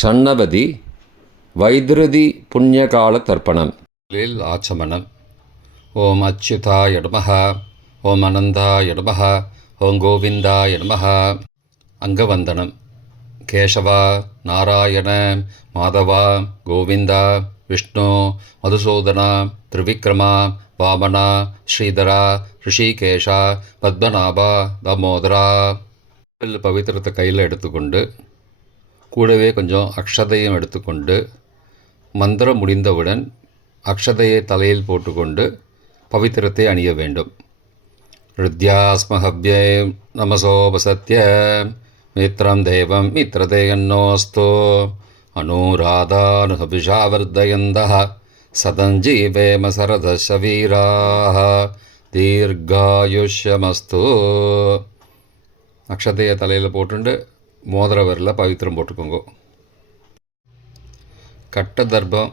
ஷண்ணவதி வைத்ருதி புண்ணியகால தர்ப்பணம். ஆச்சமனம். ஓம் அச்சுதாய நமஹ, ஓம் அனந்தாய நமஹ, ஓம் கோவிந்தாய நமஹ. அங்கவந்தனம். கேசவா, நாராயண, மாதவா, கோவிந்தா, விஷ்ணு, மதுசூதனா, திரிவிக்ரமா, வாமனா, ஸ்ரீதரா, ரிஷிகேஷா, பத்மநாபா, தாமோதரா. பவித்திரத்தை கையில் எடுத்துக்கொண்டு கூடவே கொஞ்சம் அக்ஷதையும் எடுத்துக்கொண்டு மந்திரம் முடிந்தவுடன் அக்ஷதையை தலையில் போட்டுக்கொண்டு பவித்திரத்தை அணிய வேண்டும். ருத்யாஸ்மஹவ்யே நமசோபசத்ய மித்ரம் தேவம் மித்ரதேயன்னோஸ்தோ அனுராதானுஹபிஷாவர்தயந்தः சதஞ்சீவேம சரதசவீராः தீர்காயுஷ்யமஸ்து. அக்ஷதையை தலையில் போட்டுண்டு மோதிர விரலில் பவித்திரம் போட்டுக்கோங்க. கட்ட தர்ப்பம்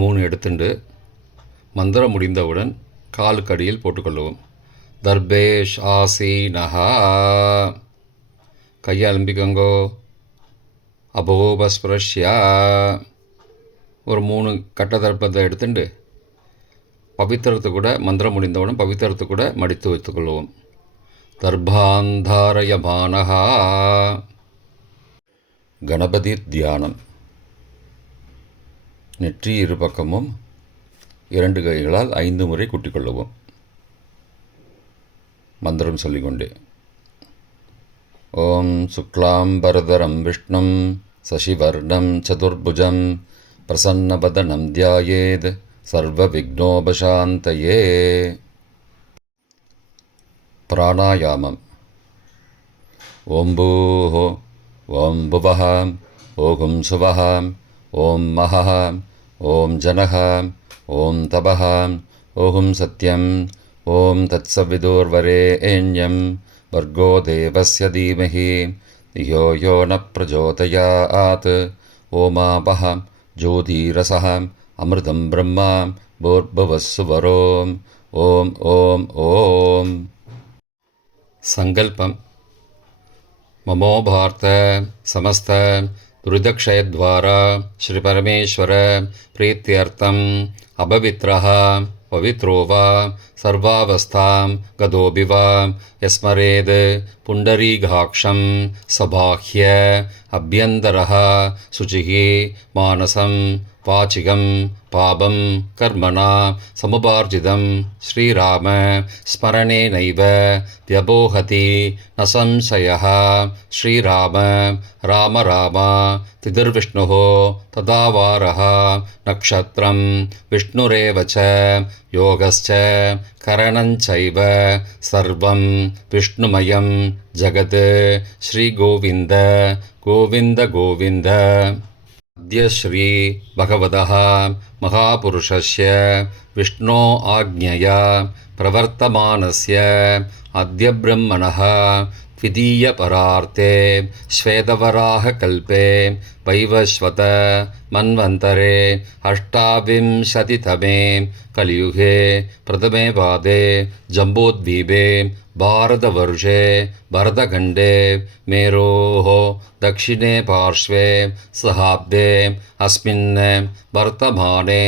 3 எடுத்துண்டு மந்திரம் முடிந்தவுடன் காலுக்கடியில் போட்டுக்கொள்ளவும். தர்பேஷ் ஆசீனஹா. கையை அலம்பிக்கோங்கோ. அபோபஸ்பிரஷ்யா. ஒரு 3 கட்ட தர்ப்பத்தை எடுத்துட்டு பவித்திரத்தை கூட மந்திரம் முடிந்தவுடன் பவித்திரத்தை கூட மடித்து வைத்துக்கொள்வோம். தர்பாந்தாரயமானஹா. கணபதி தியானம். நெற்றி இரு பக்கமும் 2 கைகளால் 5 முறை கூட்டிக்கொள்ளவும். மந்திரம் சொல்லிக்கொண்டே. ஓம் சுக்லாம்பரதரம் விஷ்ணும் சசிவர்ணம் சதுர்புஜம் பிரசன்னவதனம் தியாயேத் சர்வ விக்னோபசாந்தயே. பிராணாயாமம். ஓம் பூஹோ, ஓம் புவஹ, ஓம் சுவஹ, ஓம் மஹஹ, ஓம் ஜனஹ, ஓம் தபஹ, ஓம் சத்யம், ஓம் தத்சவிதுர்வரேண்யம் வர்கோ தேவஸ்ய தீமஹி தியோ யோ ந பிரச்சோதயாத். ஓமாபஹ ஜோதிரசஹ அமிர்தம் பிரம்மா பூர்புவஸ்ஸுவரோம். ஓம் ஓம் ஓம். சங்கல்பம். மமோ பார்த்த சமஸ்த துரிதக்ஷயத்வாரா ஸ்ரீ பரமேஸ்வர பிரீத்தியர்த்தம் அபவித்ரஹ பவித்ரோ வா சர்வாவஸ்தாம் கதோபி வா யஸ்மரேத் புண்டரீகாக்ஷம் சபாஹ்ய அப்யந்தரஹ சுச்சிஹி மானசம் வாச்சிகம் பாபம் கர்மணா சமுபார்ஜிதம் ஸ்ரீராம ஸ்மரணேனைவ வ்யபோஹதி ந சம்சயः. ஸ்ரீராம ராம ராம திதிர்விஷ்ணுः ததாவாரः நக்ஷத்ரம் விஷ்ணுரேவ ச யோகஸ்ச கரணஞ்சைவ சர்வம் விஷ்ணுமயம் ஜகத். ஸ்ரீகோவிந்த கோவிந்த கோவிந்த. அத்ய ஸ்ரீ பகவதः மகாபுருஷஸ்ய விஷ்ணோ ஆக்ஞயா பிரவர்த்தமானஸ்ய அத்ய பிரம்மணः த்விதீய பரார்த்தே ஸ்வேதவராக கல்பே வைவஸ்வத மன்வந்தரே அஷ்டாவிம்சதிதமே கலியுகே பிரதமே பாதே ஜம்போத்வீபே பாரதவர்ஷே பரதகண்டே மேரோः दक्षिणे पार्श्वे सहाब्दे अस्मिन् वर्तमाने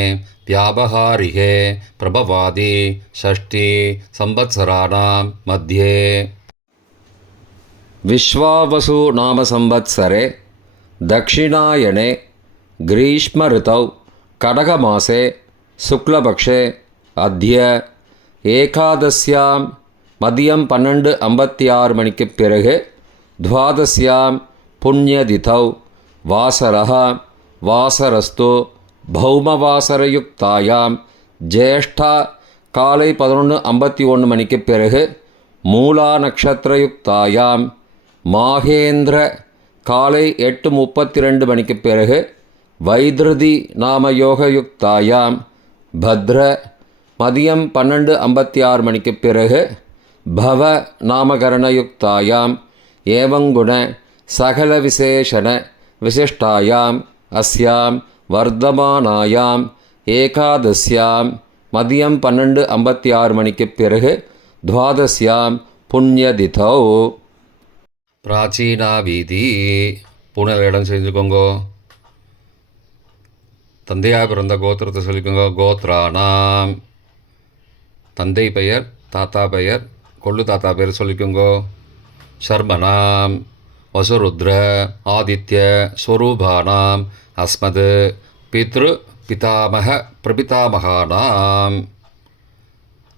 व्यावहारिके प्रभवादि षष्ठी संवत्सराणां मध्ये विश्वावसु नाम संवत्सरे दक्षिणायने ग्रीष्म ऋतौ கடகமாசே சுக்லபக்ஷே அத்ய ஏகாதஸ்யாம் மதியம் 12:56 மணிக்குப் பிறகு துவாதஸ்யாம் புண்ணியதிதௌ வாசரः வாசரஸ்து பௌமவாசரயுக்தாயாம் ஜேஷ்டா காலை 11:51 மணிக்குப் பிறகு மூலா நக்ஷத்திரயுக்தாயாம் மாகேந்திர காலை 8:32 மணிக்குப் பிறகு வைத்ருதி நாமயோகயுக்தாயாம் பத்ர மதியம் 12:56 மணிக்குப் பிறகு பவ நாமகரணயுக்தாயாம் ஏவங்குண சகல விசேஷண விசிஷ்டாயாம் அஸ்யாம் வர்தமானாயாம் ஏகாதஸ்யாம் மதியம் 12:56 மணிக்குப் பிறகு துவாதஸ்யாம் புண்ணியதிதௌ. பிராச்சீனா வீதி. பூனல் இடம் செஞ்சுக்கோங்கோ. தந்தையாக பிறந்த கோத்திரத்தை சொல்லிக்கோங்க. கோத்ரானாம். தந்தை பெயர், தாத்தா பெயர், கொள்ளு தாத்தா பெயர் சொல்லிக்கோங்க. சர்மனாம். வசுருத்ர ஆதித்ய ஸ்வரூபானாம் அஸ்மது பித்ரு பிதாமக பிரபிதாமகானாம்.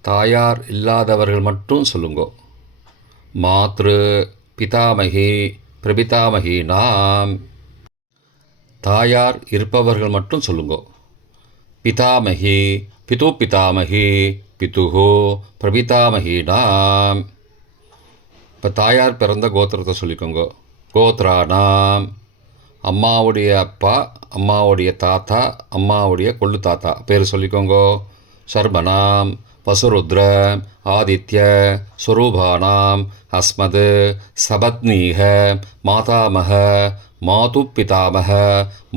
தாயார் இல்லாதவர்கள் மட்டும் சொல்லுங்கோ. மாத்ரு பிதாமகி பிரபிதாமகீனாம். தாயார் இருப்பவர்கள் மட்டும் சொல்லுங்கோ. பிதாமகி பிது பிதாமகி பிதுஹோ பிரபிதாமகீனாம். இப்போ தாயார் பிறந்த கோத்திரத்தை சொல்லிக்கோங்க. கோத்ரானாம். அம்மாவுடைய அப்பா, அம்மாவுடைய தாத்தா, அம்மாவுடைய கொள்ளு தாத்தா பேர் சொல்லிக்கோங்க. சர்மனாம். வசுருத்ர ஆதித்ய ஸ்வரூபானாம் அஸ்மது சபத்னீக மாதாமக மாது பிதாமக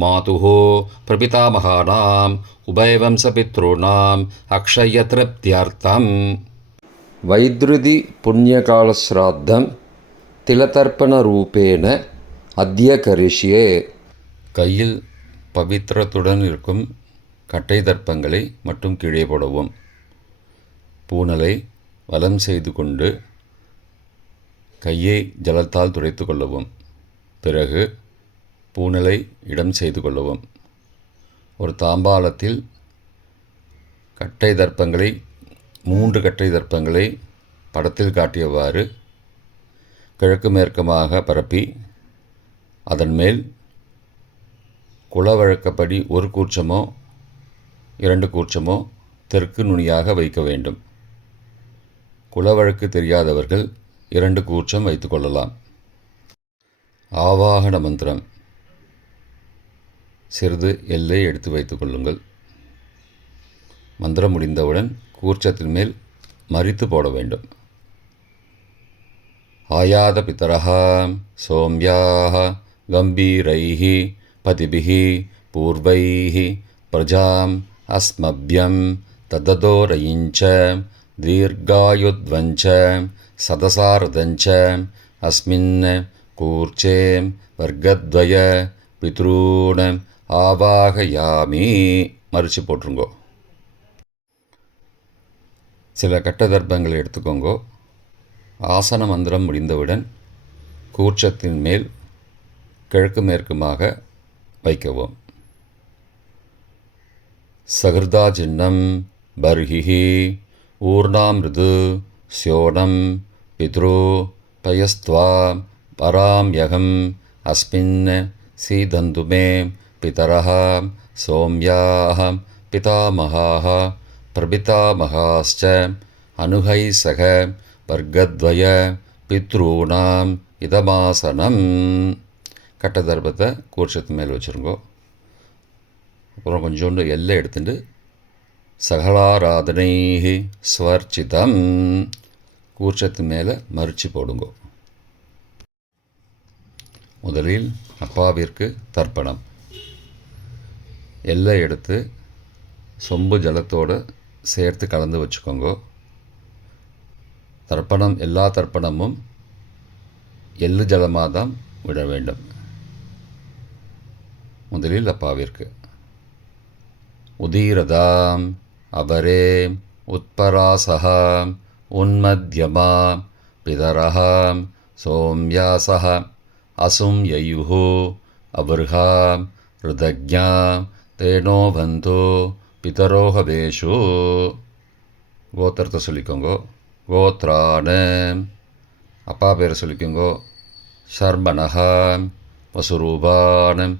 மாதுஹோ பிரபிதாமகானாம் உபயவம்சபித்ருணாம் அக்ஷய திருப்தியர்த்தம். வைத்ருதி புண்ணியகாலஸ்ராத்தம் திலதர்ப்பணரூபேண அத்ய கரிஷ்யே. கையில் பவித்திரத்துடன் இருக்கும் கட்டை தர்ப்பங்களை மட்டும் கீழே போடவும். பூனலை வலம் செய்து கொண்டு கையை ஜலத்தால் துடைத்து கொள்ளவும். பிறகு பூனலை இடம் செய்து கொள்ளவும். ஒரு தாம்பாளத்தில் கட்டை தர்ப்பங்களை 3 கட்டை தர்ப்பங்களை படத்தில் காட்டியவாறு கிழக்கு மேற்கமாக பரப்பி அதன் மேல் குலவழக்கப்படி 1 கூர்ச்சமோ 2 கூர்ச்சமோ தெற்கு நுனியாக வைக்க வேண்டும். குலவழக்கு தெரியாதவர்கள் 2 கூர்ச்சம் வைத்து கொள்ளலாம். ஆவாகன மந்திரம். சிறிது எல்லை எடுத்து வைத்துக் கொள்ளுங்கள். மந்திரம் முடிந்தவுடன் கூர்ச்சத்தின் மேல் மரித்து போட வேண்டும். ஆயாத பிதரஹா சோம்யாஹ கம்பீரைஹி பதிபிஹி பூர்வைஹி பிரஜாம் அஸ்மப்யம் தததோரயிஞ்ச தீர்காயுத்வஞ்ச சதசாரதஞ்ச அஸ்மின் கூர்ச்சே வர்க்கத்வய பித்ரூண ஆவாகயாமி. மறித்து போட்டுருங்கோ. சில கட்ட தர்ப்பங்களை எடுத்துக்கோங்கோ. ஆசன மந்திரம் முடிந்தவுடன் கூர்ச்சத்தின் மேல் கிழக்கு மேற்குமாக வைக்கவும். சகிருதா சின்னம் பர்ஹிஹி ஊர்ணாமிருது ஸ்யோனம் பித்ரு பயஸ்த்வா பராம்யகம் அஸ்மின் சீதந்துமே பிதரஹ சோம்யாஹ பிதாமகாஹ பிரபிதாமகாஸ்ச அனுகை சக வர்க்கத்வய பித்ரூணாம் இதமாசனம். கட்ட தர்ப்பத்தை கூர்ச்சத்து மேல் வச்சுருங்கோ. அப்புறம் கொஞ்சோண்டு எல்லை எடுத்துட்டு சகலாராதனை ஸ்வர்ச்சிதம் கூர்ச்சத்து மேலே மறித்து போடுங்கோ. முதலில் அப்பாவிற்கு தர்ப்பணம். எல்லை எடுத்து சொம்பு ஜலத்தோடு சேர்த்து கலந்து வச்சுக்கோங்க. தர்ப்பணம் எல்லா தர்ப்பணமும் எள்ளு ஜலமாக தான் விட வேண்டும். முதலில் அப்பாவிற்கு உதீரதாம் அபரே உத்பராசகாம் உன்மத்யமாம் பிதரஹாம் சோம்யாசஹ அசும் யயுஹோ அபர்ஹாம் ருதக்ஞாம் தேனோ பந்தோ பிதரோஹவேஷு. கோத்திரத்தை சொல்லிக்கோங்கோ. கோத்ரான. அப்பா பேரை சொல்லிக்கோங்கோ. சர்மனஹாம் வசுரூபானம்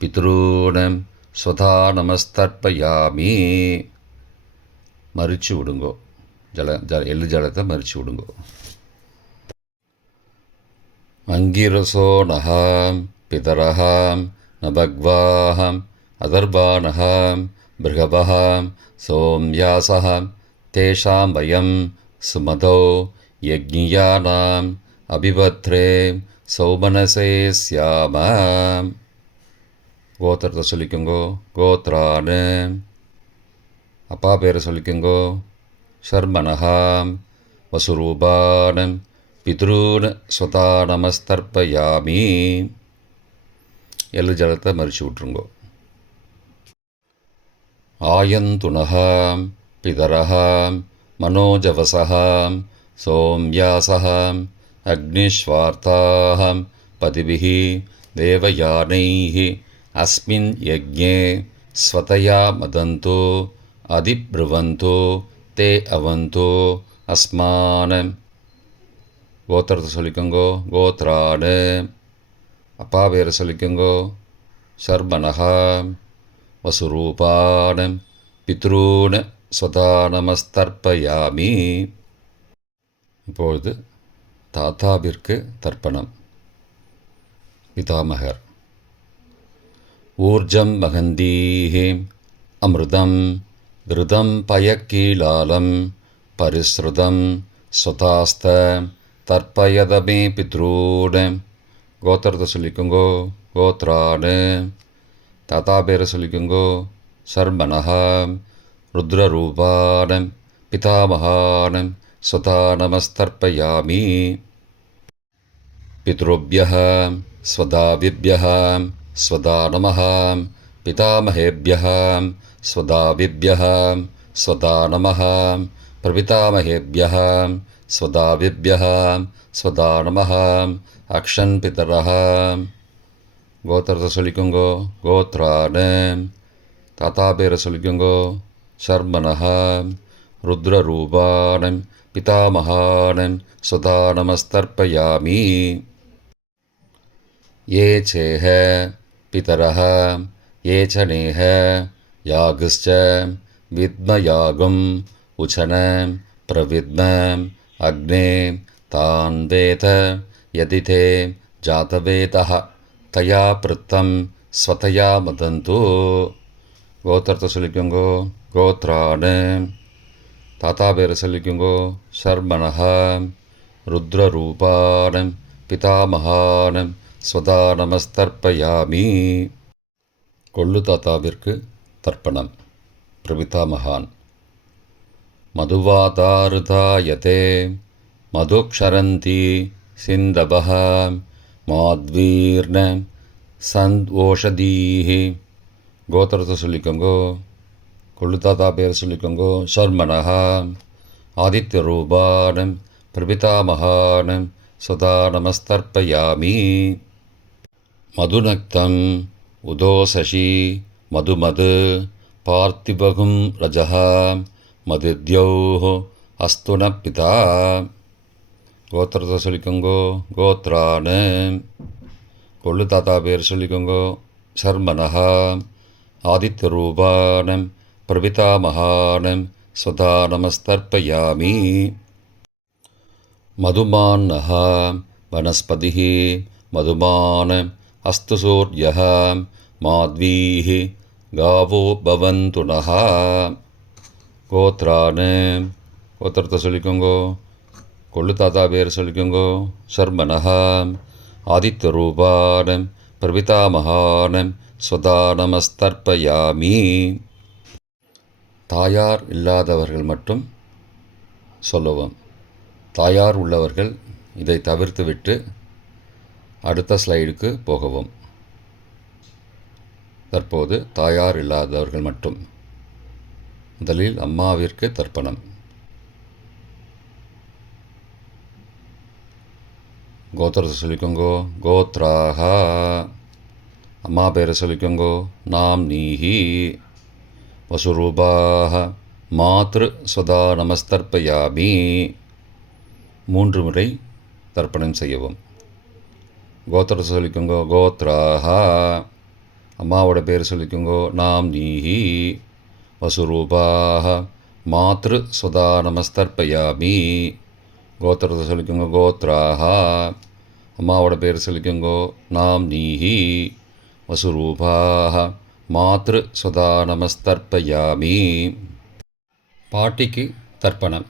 பித்ரூனம் ஸ்வதா நமஸ்தர்ப்பயாமி. மறித்து விடுங்கோ. எள்ளு ஜலத்தை மறித்து விடுங்கோ. அங்கிரசோ நகாம் பிதரஹாம் நபக்வாஹாம் அதர்பானஹாம் பிருகபஹாம் சோம்யாசஹாம் தேஷாம் வயம் சுமதோ யக்ஞியானாம் அபிபத்ரே சௌமனசே ஸ்யாமாம். கோத்திரத்தை சொல்லிக்கோங்கோ. கோத்ரானு. அப்பா பேரை சொல்லிக்கோங்கோ. சர்மனஹாம் வசுரூபானம் பித்ரூன் ஸ்வதா நமஸ்தர்ப்பயாமி. எள்ளு ஜலத்தை மறித்து விட்ருங்கோ. ஆயந்துனः பிதரः மனோஜவசः சோம்யாசः அக்னிஷ்வார்த்தாः பதிபிः தேவயானைः அஸ்மின் யஜ்ஞே ஸ்வதயா மதந்தோ அதிப்ருவந்தோ தே அவந்தோ அஸ்மான். கோத்திரத்தை சொல்லிக்கோங்கோ. கோத்ரானு. அப்பா பேரை சொல்லிக்கோங்கோ. சர்மனஹா. வசுரூபான் பித்ரூன் ஸ்வதா நமஸ்தர்ப்பயாமி. இப்பொழுது தாத்தாவிற்கு தர்ப்பணம். பிதாமகர். ஊர்ஜம் மகந்தீஹி அமிர்தம் விருதம் பயக்கீலாலம் பரிஸ்ருதம் ஸ்வதாஸ்த தர்ப்பயதமே பித்ரூன். கோத்திரத்தை சொல்லிக்கோங்கோ. கோத்ரானு. தாத்தா பேரை சொல்லிக்கோங்கோ. சர்மனஹா. ருத்ரரூபான் பிதாமகான் ஸ்வதா நமஸ்தர்ப்பயாமி. பித்ருभ्यः ஸ்வதாவிभ्यः ஸ்வதா நமः. பிதாமகேभ्यः ஸ்வதாவிभ्यः ஸ்வதா நமः. பிரபிதாமகேभ्यः ஸ்வதாவிभ्यः ஸ்வதா நமः. அக்ஷன் பிதரः. கோத்திரத்தை சொல்லிக்கோங்கோ. கோத்ரானு. தாத்தா பேரை சொல்லிக்கோங்கோ. சர்மனஹா. ருத்ரரூபான் பிதாமகான் ஸ்வதா நமஸ்தர்ப்பயாமி. ये चेह पितरः ये च नेह यागश्च विद्मयागम् उचन प्रविद्म अग्ने तान् वेद यदि ते जातवेदः தயா பிருத்தம் ஸ்வதயா மதந்து. கோத்திரத்தை சொல்லிக்கோங்கோ. கோத்ரானு. தாத்தா பேரை சொல்லிக்கோங்கோ. சர்மனஹா. ருத்ரரூபான் பிதாமகான் ஸ்வதா நமஸ்தர்ப்பயாமி. கொள்ளு தாத்தாவிற்கு தர்ப்பணம். பிரபிதாமகான். மதுவாதாருதாயதே மதுக்ஷரந்தி சிந்தபஹ மாத்வீர்ண சந்த்வோஷதீஹி. கோத்திரத்தை சொல்லிக்கோங்கோ. கொள்ளு தாத்தா பேரை சொல்லிக்கோங்கோ. சர்மனஹா. ஆதித்யரூபான் பிரபிதாமகான் ஸ்வதா நமஸ்தர்ப்பயாமி. மதுநக்தம் உதோசசி மதுமது பார்த்திபகும் ரஜः மதுத்யோः அஸ்து ந பிதா. கோத்திரத்தை சொல்லிக்கோங்கோ. கோத்ரானு. கொள்ளு தாத்தா பேர் சொல்லிக்கோங்கோ. சர்மனஹா. ஆதித்யரூபான் பிரபிதாமகான் ஸ்வதா நமஸ்தர்ப்பயாமி. மதுமான்னः வனஸ்பதிः மதுமான் அஸ்து சூர்யः மாத்வீः காவோ பவந்து நः. கோத்ரானு. கோத்திரத்தை சொல்லிக்கோங்கோ. கொள்ளு தாத்தா பேர் சொல்லிக்கோங்கோ. சர்மனஹா. ஆதித்யரூபான் பிரபிதாமகான் ஸ்வதா நமஸ்தர்ப்பயாமி. தாயார் இல்லாதவர்கள் மட்டும் சொல்லவும். தாயார் உள்ளவர்கள் இதை தவிர்த்துவிட்டு அடுத்த ஸ்லைடுக்கு போகவும். தற்போது தாயார் இல்லாதவர்கள் மட்டும். முதலில் அம்மாவிற்கு தர்ப்பணம். கோத்திரத்தை சொல்லிக்கோங்கோ. கோத்ராஹா. அம்மா பேரை சொல்லிக்கோங்கோ. நாம் நீஹி. வசுரூபாஹ மாத்ரு ஸ்வதா நமஸ்தர்ப்பயாமி. 3 முறை தர்ப்பணம் செய்யவும். கோத்திரத்தை சொல்லிக்கோங்கோ. கோத்ராஹா. அம்மாவோட பேர் சொல்லிக்கோங்கோ. நாம் நீஹி. வசுரூபாஹ மாத்ரு ஸ்வதா நமஸ்தர்ப்பயாமி. கோத்திரத்தை சொல்லிக்கோங்க. கோத்ராஹா. அம்மாவோட பேர் சொல்லிக்கோங்கோ. நாம் நீஹி. வசுரூபாஹ மாத்ரு ஸ்வதா நமஸ்தர்ப்பயாமி. பாட்டிக்கு தர்ப்பணம்.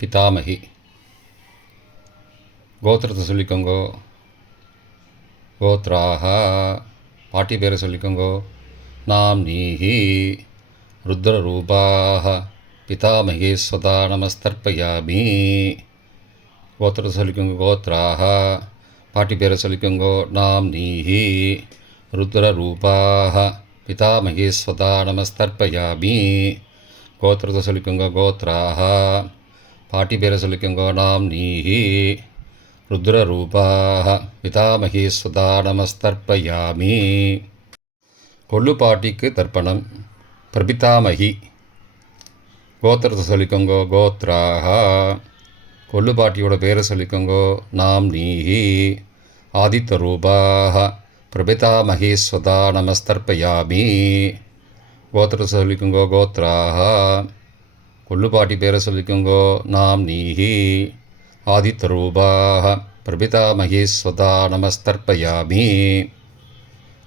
பிதாமகி. கோத்திரத்தை சொல்லிக்கோங்கோ. கோத்ராஹா. பாட்டி பேரை சொல்லிக்கோங்கோ. நாம் நீஹி. ருத்ரரூபாஹ பிதாமகி ஸ்வதா நமஸ்தர்ப்பயாமி. கோத்திரத்தை சொல்லிக்கோங்க. கோத்ராஹா. பாட்டி பேரை சொல்லிக்கோங்கோ. நாம் நீஹி. ருத்ரரூபாஹ பிதாமகேஸ்வதா நமஸ்தர்ப்பயாமி. கோத்திரத்தை சொல்லிக்கோங்க கோத்ராக. பாட்டி பேரை சொல்லிக்கோங்க நாம்னீஹி. ருத்ரரூபாக பிதாமகேஸ்வதா நமஸ்தர்ப்பயாமி. கொள்ளு பாட்டிக்கு தர்ப்பணம். பிரபிதாமகி. கோத்திரத்தை சொல்லிக்கோங்க கோத்ராக. கொள்ளு பாட்டியோட பேரை சொல்லிக்கோங்க நாம்னீஹி. ஆதித்யரூபாக பிரபிதாமகேஸ்வதா நமஸ்தர்ப்பயாமி. கோத்திரத்தை சொல்லிக்கோங்க கோத்ராக. கொள்ளு பாட்டி பேரை சொல்லிக்கோங்க நாம்னீஹி. ஆதித்யரூபாக பிரபிதாமகேஸ்வதா நமஸ்தர்ப்பயாமி.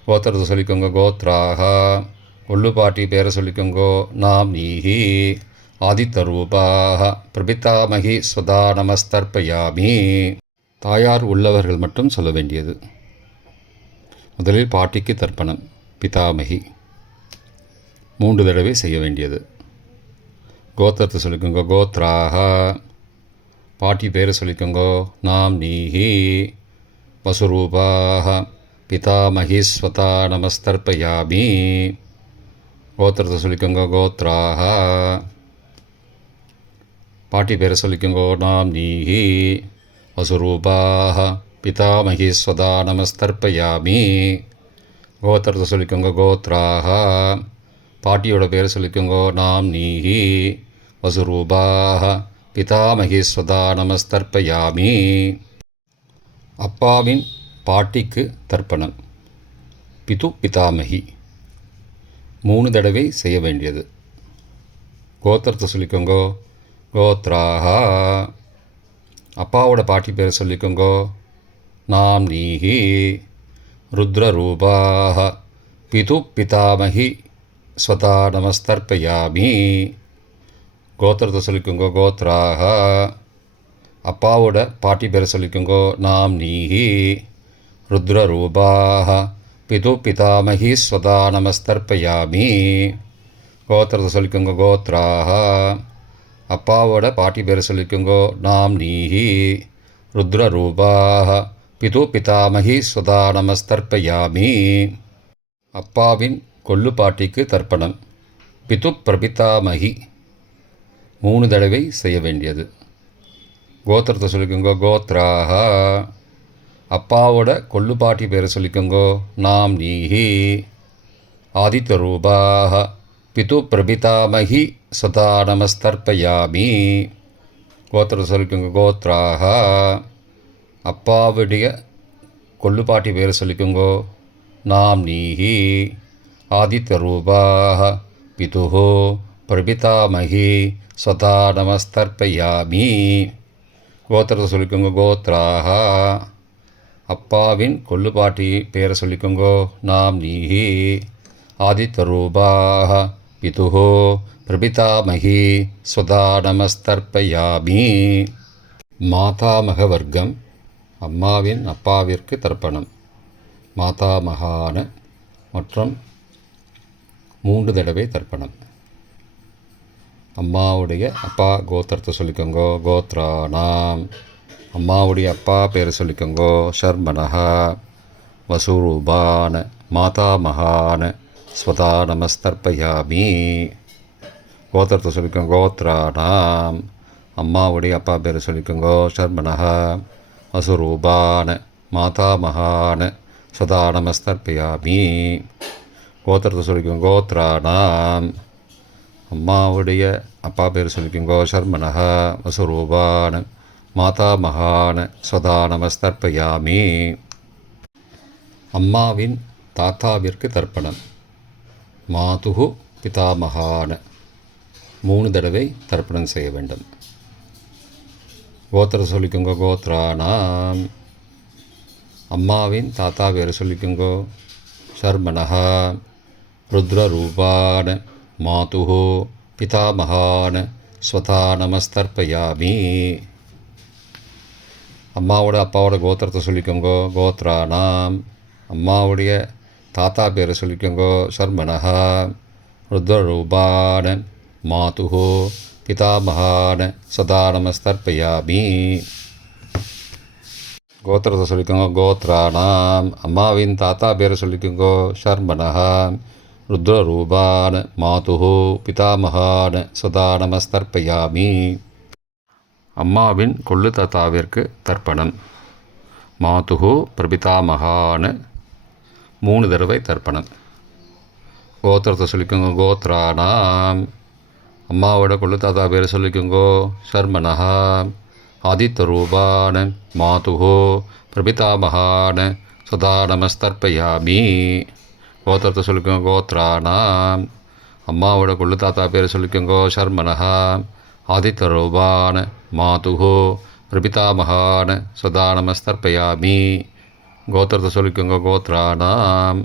கோத்திரத்தை சொல்லிக்கோங்க கோத்ராக. கொள்ளு பாட்டி பேரை சொல்லிக்கோங்க நாம்னீஹி. ஆதித்யரூபாக பிரபிதாமகேஸ்வதா நமஸ்தர்ப்பயாமி. தாயார் உள்ளவர்கள் மட்டும் சொல்ல வேண்டியது. முதலில் பாட்டிக்கு தர்ப்பணம். பிதாமகி 3 தடவை செய்ய வேண்டியது. கோத்திரத்தை சொல்லிக்கோங்க கோத்ராக. பாட்டி பேரை சொல்லிக்கோங்க நாம்னீஹி. வசுரூபாக பிதாமகேஸ்வதா நமஸ்தர்ப்பயாமி. கோத்திரத்தை சொல்லிக்கோங்க கோத்ராக. பாட்டி பேரை சொல்லிக்கோங்க நாம்னீஹி. வசுரூபாக பிதாமகேஸ்வதா நமஸ்தர்ப்பயாமி. கோத்திரத்தை சொல்லிக்கோங்க கோத்ராக. பாட்டியோட பேரை சொல்லிக்கோங்க நாம்னீஹி. வசுரூபாக பிதாமகேஸ்வதா நமஸ்தர்ப்பயாமி. அப்பாவின் பாட்டிக்கு தர்ப்பணம். பிது பிதாமகி 3 தடவை செய்ய வேண்டியது. கோத்திரத்தை சொல்லிக்கோங்க கோத்ராக. அப்பாவோட பாட்டி பேரை சொல்லிக்கோங்க நாம்னீஹி. ருத்ரரூபாக பிது பிதாமகி ஸ்வதா நமஸ்தர்ப்பயாமி. கோத்திரத்தை சொல்லிக்கோங்க கோத்ராக. அப்பாவோட பாட்டி பேரை சொல்லிக்கோங்க நாம்னீஹி. ருத்ரரூபாக பிது பிதாமகி ஸ்வதா நமஸ்தர்ப்பயாமி. கோத்திரத்தை சொல்லிக்கோங்க கோத்ராக. அப்பாவோட பாட்டி பேரை சொல்லிக்கோங்க நாம்னீஹி. ருத்ரரூபாக பிது பிதாமகி ஸ்வதா நமஸ்தர்ப்பயாமி. அப்பாவின் கொள்ளு பாட்டிக்கு தர்ப்பணம். பிது பிரபிதாமகி 3 தடவை செய்ய வேண்டியது. கோத்திரத்தை சொல்லிக்கோங்க கோத்ராக. அப்பாவோட கொள்ளு பாட்டி பேரை சொல்லிக்கோங்க நாம்னீஹி. ஆதித்யரூபாக பிது பிரபிதாமகி ஸ்வதா நமஸ்தர்ப்பயாமி. கோத்திரத்தை சொல்லிக்கோங்க கோத்ராக. அப்பாவுடைய கொள்ளு பாட்டி பேரை சொல்லிக்கோங்க நாம்னீஹி. ஆதித்யரூபாக பிது பிரபிதாமகி ஸ்வதா நமஸ்தர்ப்பயாமி. கோத்திரத்தை சொல்லிக்கோங்க கோத்ராக. அப்பாவின் கொள்ளு பாட்டி பேரை சொல்லிக்கோங்க நாம்னீஹி. ஆதித்யரூபாக பிது பிரபிதாமகி ஸ்வதா நமஸ்தர்ப்பயாமி. மாதாமக வர்க்கம். அம்மாவின் அப்பாவிற்கு தர்ப்பணம். மாதாமகான மற்றும் 3 தடவை தர்ப்பணம். அம்மாவுடைய அப்பா கோத்திரத்தை சொல்லிக்கோங்க கோத்ரானாம். அம்மாவுடைய அப்பா பேரை சொல்லிக்கோங்க ஷர்மனஹா. வசுரூபான மாதாமகான ஸ்வதா நமஸ்தர்ப்பயாமி. கோத்திரத்தை சொல்லிக்கோங்க கோத்ரானாம். அம்மாவுடைய அப்பா பேரை சொல்லிக்கோங்க ஷர்மனஹா. வசுரூபான மாதாமகான ஸ்வதா நமஸ்தர்ப்பயாமி. கோத்திரத்தை சொல்லிக்கோங்க கோத்ரானாம். அம்மாவுடைய அப்பா பேர் சொல்லிக்கோங்க ஷர்மனஹா. வசுரூபான மாதாமகான ஸ்வதா நமஸ்தர்ப்பயாமி. அம்மாவின் தாத்தாவிற்கு தர்ப்பணம். மாதுகு பிதாமகான 3 தடவை தர்ப்பணம் செய்ய வேண்டும். கோத்திரத்தை சொல்லிக்கோங்க கோத்ரானாம். அம்மாவின் தாத்தா பேரை சொல்லிக்கோங்க ஷர்மனஹா. ருத்ரரூபான மாதுஹோ பிதாமகான ஸ்வதா நமஸ்தர்ப்பயாமி. அம்மாவோட அப்பாவோட கோத்திரத்தை சொல்லிக்கோங்க கோத்ரானாம். அம்மாவுடைய தாத்தா பேரை சொல்லிக்கோங்க ஷர்மனஹா. ருத்ரரூபான மாதுஹோ பிதாமகான சதா நமஸ்தர்ப்பயாமி. கோத்திரத்தை சொல்லிக்கோங்க கோத்ரானாம். அம்மாவின் தாத்தா பேரை சொல்லிக்கோங்க ஷர்மனஹா. ருத்ரரூபான் மாதுः பிதாமகான் சதா நமஸ்தர்ப்பயாமி. அம்மாவின் கொள்ளு தாத்தாவிற்கு தர்ப்பணம். மாதுः பிரபிதாமகான் 3 தடவை தர்ப்பணம். கோத்திரத்தை சொல்லிக்கோங்க. கோத்ரானாம். அம்மாவோட கொள்ளு தாத்தா பேர் சொல்லிக்கோங்கோ. சர்மனஹா. ஆதித்யரூபான் மாதுः பிரபிதாமகான் சதா நமஸ்தர்ப்பயாமி. கோத்திரத்தை சொல்லிக்கோங்க. கோத்ரானாம். அம்மாவோட கொள்ளு தாத்தா பேர் சொல்லிக்கோங்கோ. சர்மனஹா. ஆதித்யரூபான் மாதுः பிரபிதாமகான் சதா நமஸ்தர்ப்பயாமி. கோத்திரத்தை சொல்லிக்கோங்க. கோத்ரானாம்.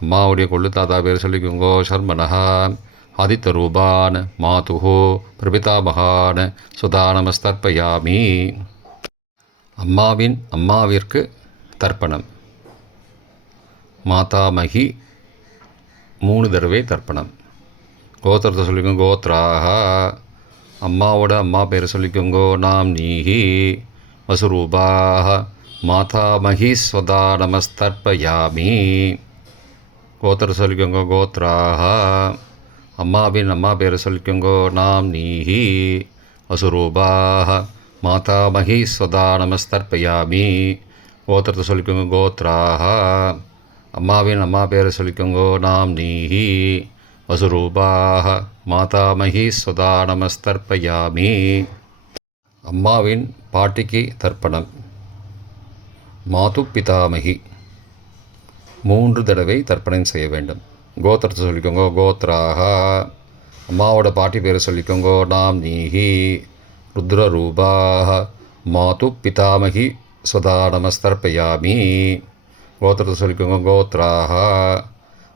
அம்மாவுடைய கொள்ளு தாத்தா பேர் சொல்லிக்கோங்கோ. சர்மனஹா. ஆதித்யரூபான் மாதுः பிரபிதாமகான் சதா நமஸ்தர்ப்பயாமி. அம்மாவின் அம்மாவிற்கு தர்ப்பணம். மாதாமகி 3 தடவை தர்ப்பணம். கோத்திரத்தை சொல்லிக்கோங்க. கோத்ராக. அம்மாவோட அம்மா பேர் சொல்லிக்கோங்கோ. நாம் நீஹி வசுரூபாக மாதாமகி ஸ்வதா நமஸ்தர்ப்பயாமி. கோத்திரத்தை சொல்லிக்கோங்க. கோத்ராக. அம்மாவின் அம்மா பேர் சொல்லிக்கோங்கோ. நாம் நீஹி வசுரூபாக மாதாமகி ஸ்வதா நமஸ்தர்ப்பயாமி. கோத்திரத்தை சொல்லிக்கோங்க. கோத்ராக. அம்மாவின் அம்மா பேரை சொல்லிக்கோங்கோ. நாம் நீஹி வசுரூபாக மாதாமகி ஸ்வதா நமஸ்தர்ப்பயாமி. அம்மாவின் பாட்டிக்கு தர்ப்பணம். மாது பிதாமகி 3 தடவை தர்ப்பணம் செய்ய வேண்டும். கோத்திரத்தை சொல்லிக்கோங்கோ. கோத்ராக. அம்மாவோட பாட்டி பேரை சொல்லிக்கோங்கோ. நாம் நீஹி ருத்ரரூபாக மாது பிதாமகி ஸ்வதா நமஸ்தர்ப்பயாமி. கோத்திரத்தை சொல்லிக்கோங்க. கோத்ராக.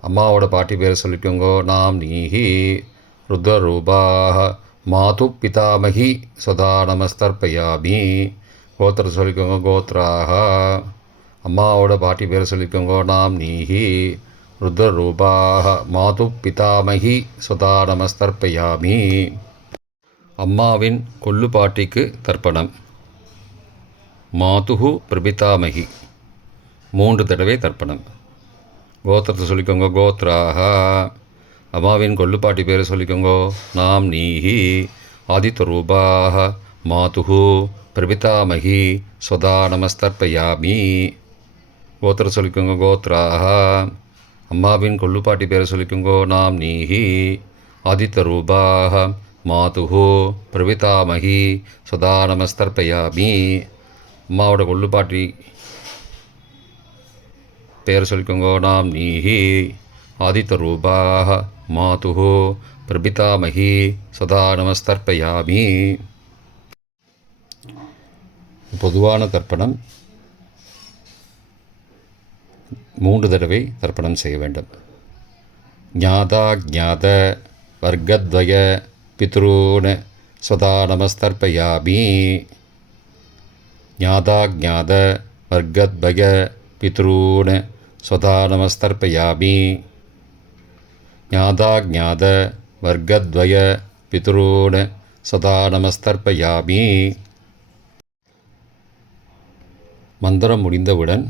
அம்மாவோட பாட்டி பேரை சொல்லிக்கோங்கோ. நாம் நீஹி ருத்ரரூபாக மாது பிதாமகி ஸ்வதா நமஸ்தர்ப்பயாமி. கோத்திரத்தை சொல்லிக்கோங்க. கோத்ராக. அம்மாவோட பாட்டி பேரை சொல்லிக்கோங்கோ. நாம் நீஹி ருத்ரரூபாக மாது பிதாமகி ஸ்வதா நமஸ்தர்ப்பயாமி. அம்மாவின் கொள்ளு பாட்டிக்கு தர்ப்பணம். மாதுः பிரபிதாமகி 3 தடவை தர்ப்பணம். கோத்திரத்தை சொல்லிக்கோங்க. கோத்ராக. அம்மாவின் கொள்ளுப்பாட்டி பேரை சொல்லிக்கோங்கோ. நாம் நீஹி ஆதித்யரூபாக மாதுः பிரபிதாமகி ஸ்வதா நமஸ்தர்ப்பயாமி. கோத்திரத்தை சொல்லிக்கோங்க. கோத்ராக. அம்மாவின் கொள்ளுப்பாட்டி பேரை சொல்லிக்கோங்கோ. நாம் நீஹி ஆதித்யரூபாக மாதுः பிரபிதாமகி ஸ்வதா நமஸ்தர்ப்பயாமி. அம்மாவோட கொள்ளுப்பாட்டி பேர் சொல்லிக்கோங்கோ. நாம் நீஹி ஆதித்யரூபாக மாதுः பிரபிதாமகி சதா நமஸ்தர்ப்பயாமி. பொதுவான தர்ப்பணம் 3 தடவை தர்ப்பணம் செய்ய வேண்டும். ஞாதா ஞாத வர்க்கத்வய பித்ரூன் சதா நமஸ்தர்ப்பயாமி. ஞாதா ஞாத வர்க்கத்வய பித்ரூன் சதா நமஸ்தர்ப்பயாமி. ஞாதா ஞாத வர்க்கத்வய பித்ரூன் சதா நமஸ்தர்ப்பயாமி. மந்திரம் முடிந்தவுடன்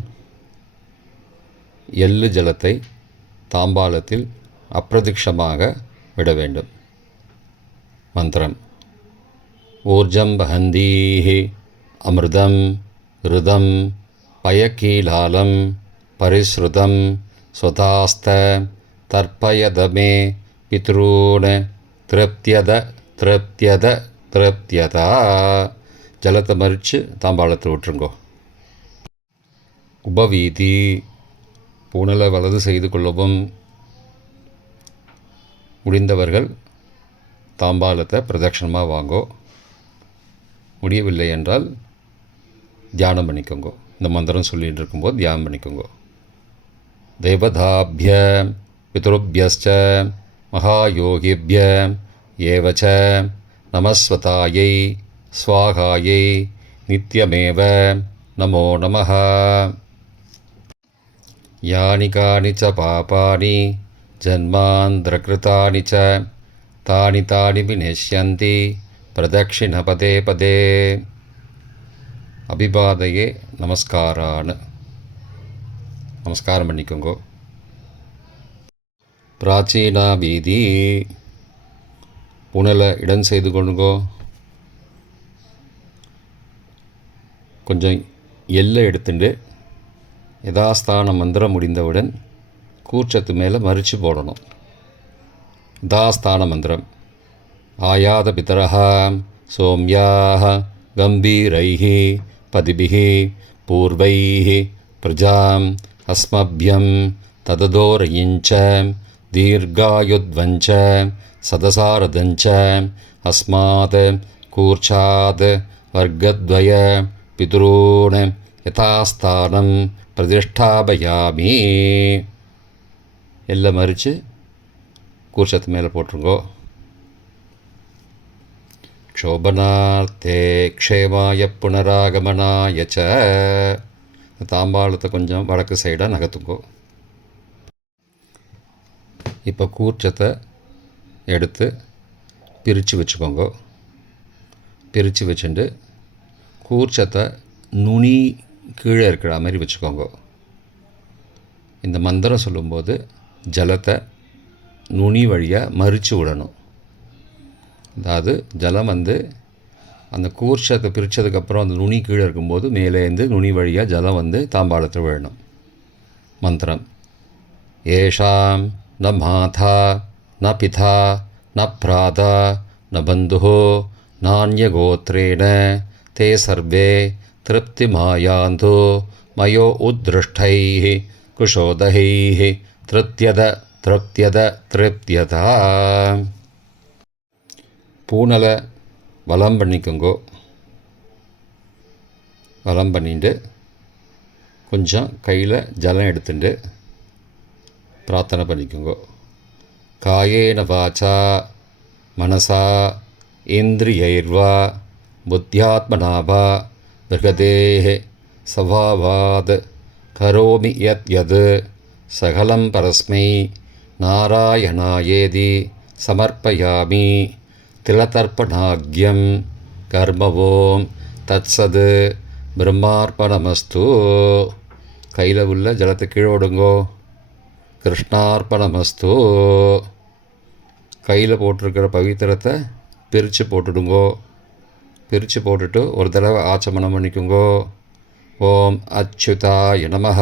எள்ளு ஜலத்தை தாம்பாளத்தில் அப்பிரதிக்ஷமாக விட வேண்டும். மந்திரம். ஊர்ஜம் வஹந்தீஹி அமிர்தம் ருதம் பயக்கீலாலம் பரிஸ்ருதம் ஸ்வதாஸ்த தர்ப்பயதமே பித்ரூன் திருப்தியத திருப்தியத திருப்தியதா. ஜலத்தை மறித்து தாம்பாளத்தை விட்டுருங்கோ. உபவீதி. பூனலை வலது செய்து கொள்ளவும். முடிந்தவர்கள் தாம்பாளத்தை பிரதட்சணமாக வாங்கோ. முடியவில்லை என்றால் தியானம் பண்ணிக்கோங்கோ. இந்த மந்திரம் சொல்லிகிட்டு இருக்கும்போது தியானம் பண்ணிக்கோங்கோ. தேவதாபிய பித்ருபியஸ்ச மகாயோகிபிய ஏவச்ச நமஸ்வதாயை ஸ்வாகாயை நித்யமேவ நமோ நமः. யானி கானி ச பாபானி ஜன்மாந்திரகிருதானி ச தானி தானி விநஷ்யந்தி பிரதக்ஷிண பதே பதே. அபிபாதையே நமஸ்காரான். நமஸ்காரம் பண்ணிக்கோங்கோ. பிராச்சீனா வீதி. புனலை இடம் செய்து கொண்டுங்கோ. கொஞ்சம் எல்லை எடுத்துட்டு யதாஸ்தான மந்திரம் முடிந்தவுடன் கூர்ச்சத்து மேலே மறித்து போடணும். யதாஸ்தான மந்திரம். ஆயாத பிதரஹ சோம்யாக கம்பீரைஹ பதிபிஹ பூர்வைஹ பிரஜாம் அஸ்மப்யம் தததோரயிஞ்ச தீர்காயுத்வஞ்ச சதசாரதஞ்ச அஸ்மாத் கூர்ச்சாத் வர்க்கத்வய பிதுரூண யதாஸ்தானம் பிரதிஷ்டாபயாமி. எல்லாம் மறித்து கூர்ச்சத்து மேலே போட்டுருங்கோ. க்ஷோபனார்த்தே க்ஷேமாய புனராகமனாய ச. தாம்பாளத்தை கொஞ்சம் வடக்கு சைடாக நகர்த்துங்கோ. இப்போ கூர்ச்சத்தை எடுத்து பிரித்து வச்சுக்கோங்க. பிரித்து வச்சுட்டு கூர்ச்சத்தை நுனி கீழே இருக்கிற மாதிரி வச்சுக்கோங்க. இந்த மந்திரம் சொல்லும்போது ஜலத்தை நுனி வழியாக மறித்து விடணும். அதாவது ஜலம் அந்த கூர்ச்சத்தை பிரித்ததுக்கப்புறம் அந்த நுனி கீழே இருக்கும்போது மேலேருந்து நுனி வழியாக ஜலம் தாம்பாளத்தில் விழணும். மந்திரம். ஏஷாம் ந மாதா ந பிதா ந பிராதா ந பந்துஹோ நான்யகோத்ரேண தே சர்வே திருப்திமாயாந்தோ மயோ உத்ருஷ்டைः குஷோதகைः திருப்தியத திருப்தியத திருப்தியதா. பூனலை வலம் பண்ணிக்கோங்கோ. வலம் பண்ணிட்டு கொஞ்சம் கையில் ஜலம் எடுத்துட்டு பிரார்த்தனை பண்ணிக்கோங்கோ. காயேன வாச்சா மனசா இந்திரியைர்வா புத்தியாத்மனாவா பிரகதேஹ சவாவாத் கரோமி யத் யத் சகலம் பரஸ்மை நாராயணாயேதி சமர்ப்பயாமி திலதர்ப்பணாக்யம் கர்மவோம் தத்சது பிரம்மார்ப்பணமஸ்து. கையில் உள்ள ஜலத்தை கீழோடுங்கோ. கிருஷ்ணார்ப்பணமஸ்து. கையில் போட்டிருக்கிற பவித்திரத்தை பிரித்து போட்டுடுங்கோ. பிரித்து போட்டுட்டு ஒரு தடவை ஆச்சமனம் பண்ணிக்கோங்கோ. ஓம் அச்சுதாய நமஹ,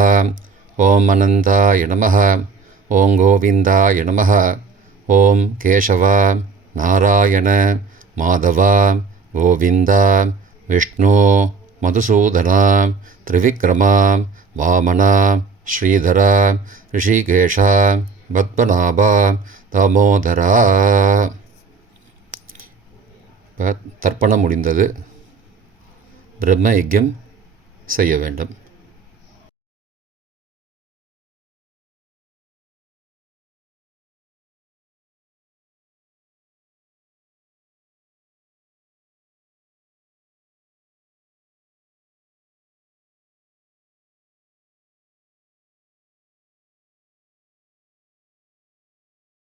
ஓம் அனந்தாய நமஹ, ஓம் கோவிந்தாய நமஹ, ஓம் கேசவா நாராயண மாதவா கோவிந்தா விஷ்ணு மதுசூதனா திரிவிக்ரமா வாமனா ஸ்ரீதரா ரிஷிகேஷா பத்மநாபா தாமோதரா. இப்போ தர்ப்பணம் முடிந்தது. பிரம்ம யஜ்யம் செய்ய வேண்டும்.